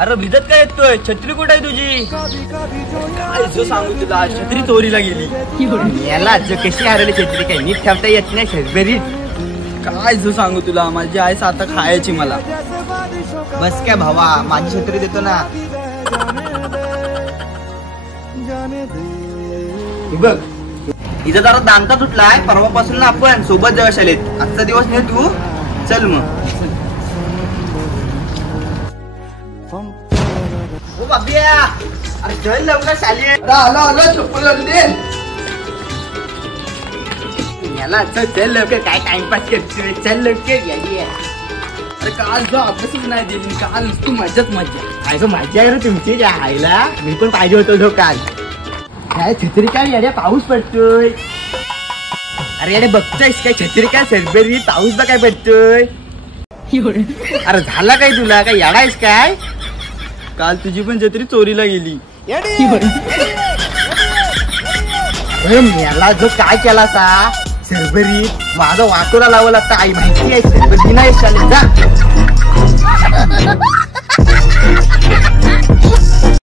अरे भिजत काय येतोय? छत्री कुठे आहे तुझी? काय जो सांगू तुला, छत्री चोरीला गेली. याला जो कशी हरवली छत्री काही नीट ठेवता येत नाही शर्बरीत. काय जो सांगू तुला, माझी आईस आता खायची मला. बस काय भावा, माझी छत्री देतो ना. बघ इथं जरा दांता तुटलाय, परवापासून ना आपण सोबत जाऊ शाळेत. आजचा दिवस नाही तू चल मग. ओ बाबिया, अरे चल लवकर शाळेत. आलो आलो, चप्पल घालून दे. याला चल लवकर, काय टाइमपास करतोय, चल लवकर. अरे काल जो अभ्यासच नाही दिली, काल नुसती मज्जाच मज्जा. काय मजा आहे रे तुमची आईला. मी पण पाहिजे होतो जो काल. काय छत्री काय याड्या, पाऊस पडतोय. अरे याडे बघतोयस काय छत्री काय सरबरी, पाऊस बा काय पडतोय. अरे झाला काय तुला, काय याडायस काय? काल तुझी पण छत्री चोरीला गेली. याला जो काय केला सा सरबरी, माझा वाटोरा लावला लागता. आई माहिती आहे सरबरी नाही चालेल जा.